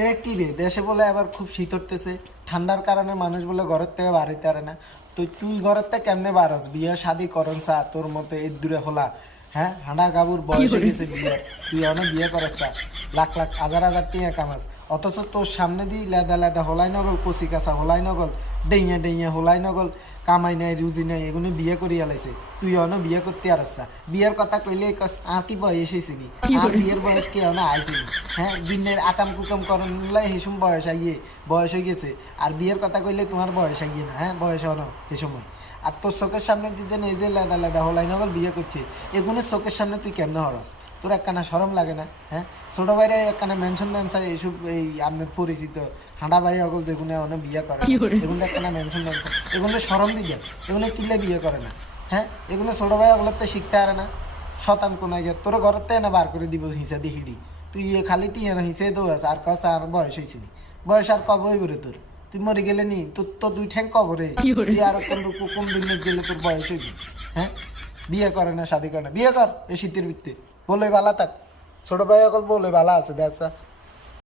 এরা কি রে, দেশে বলে আবার খুব শীত উঠতেছে, ঠান্ডার কারণে মানুষ বলে ঘরের থেকে বাড়িতে পারে না। তো তুই ঘরের থেকে কেমনে বারস? বিয়ে শাদি করন চা তোর মতো এর দূরে হলা, হ্যাঁ হাঁড়া গাবুর বয়স হয়ে গেছে বিয়ে, তুই অনেক বিয়ে করস চা, লাখ লাখ হাজার হাজার টিয়া কামাস, অথচ তোর সামনে দিয়ে লেদা লেদা হোলাই নগল, কচি কাঁচা হোলাই নগল, ডেইয়া ডেইয়া হোলাই নগল, কামাই নাই রুজি নাই, এগুলো বিয়ে করিয়া লাইছে, তুই অন বিয়ে করতে আরসা। বিয়ের কথা কইলে আর কি বয়স হয়েছে নি, আর বিয়ের বয়স কি অন আইছে নি? হ্যাঁ দিনের আকাম কুকাম করন হেসুম বয়স আইয়ে বয়স হয়ে গেছে, আর বিয়ের কথা কইলে তোমার বয়স আইয়ে না, হ্যাঁ বয়স হন এ সময়। আর তোর চোখের সামনে দিতে এই যে লেদা লেদা হলাই নগল বিয়ে করছে, এগুলো চোখের সামনে তুই কেমনে হরস? তোর একখানা সরম লাগে না? হ্যাঁ ছোট ভাইরে একখানা মেনশন দেন স্যার, এইসব এই আপনার পরিচিত হাঁড়া ভাই অগল যেগুলো অনেক বিয়ে করে, এগুলো একখানা মেনশন দেন স্যার, এগুলো সরম দিয়ে এগুলো কিনলে বিয়ে করে না। হ্যাঁ এগুলো ছোট ভাই ওগুলোর তো শিখতে পারে না, শতান কোন তোর ঘরের থেকে না বার করে দিব হিসা দেখিডি, তুই খালি টিয়া হিসে দৌ আছে আর কাছে আর বয়স হয়েছে নি, বয়স আর কবে হইব রে তোর? তুই মরে গেলে নি তোর তো দুই ঠ্যাং কবরে, তুই আর কোন দিনের গেলে তোর বয়স হইবি? হ্যাঁ বিয়ে করে না শাদি করে না, বিয়ে কর এই শীতের ভিত্তি, বলে বালা থাক, ছোট ভাই অকল বলে বালা আছে দেখ